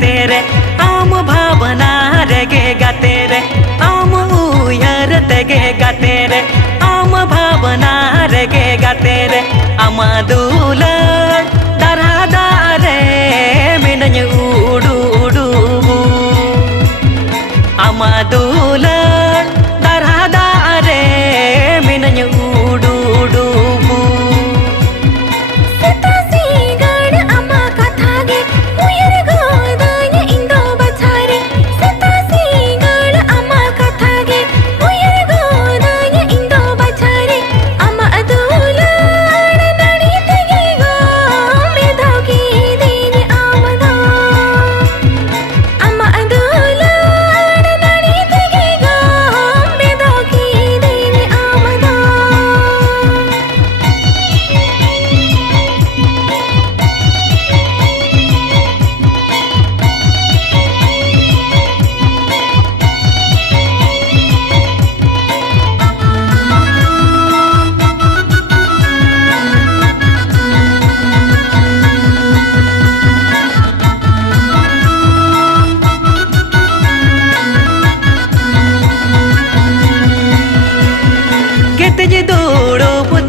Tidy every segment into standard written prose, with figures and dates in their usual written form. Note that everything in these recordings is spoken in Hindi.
तेरे आम भावना रेगे तेरे आम उयर तेगे तेरे आम भावना रेगे तेरे आमा दुलर दारा दारे मिनन उडू उडू आमा दुलर दारा दारे मिनन उडू उडू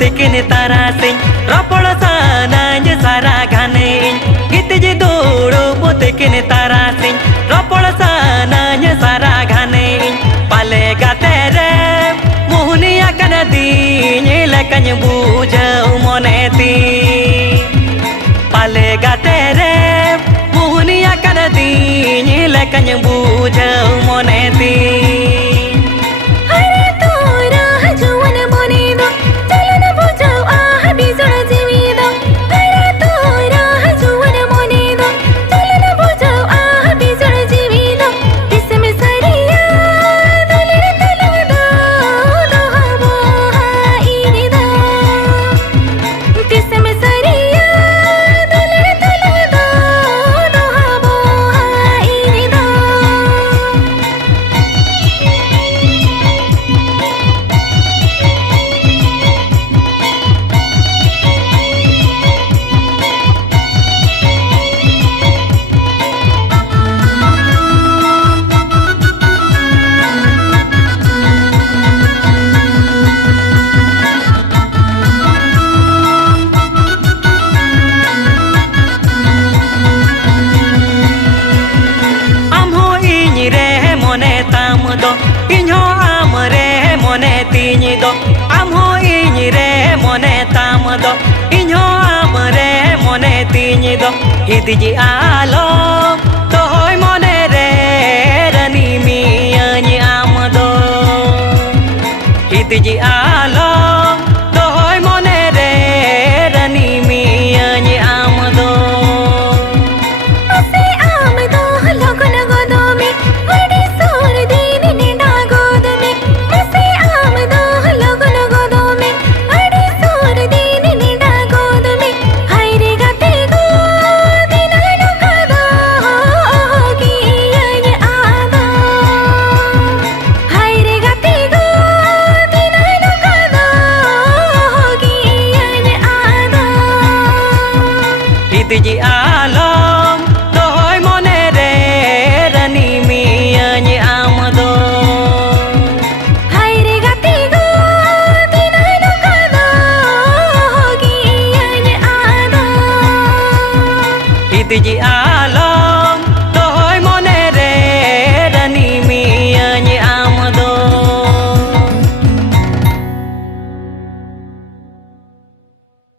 Tikin tarasing ropol sana je sara gane git je dodo tikin tarasing ropol sana je sara gane pale gatere muhniya kanadi lekan bujau moneti pale gatere muhniya kanadi lekan bujau moneti Hidiji alom toy mone re rani miyanyi amdo Hidiji alom toy mone re rani miyanyi amdo Ase amdo logon godomi adi sor din nida godome Ase amdo logon godomi adi sor din nida godome Haire gate go Hidiji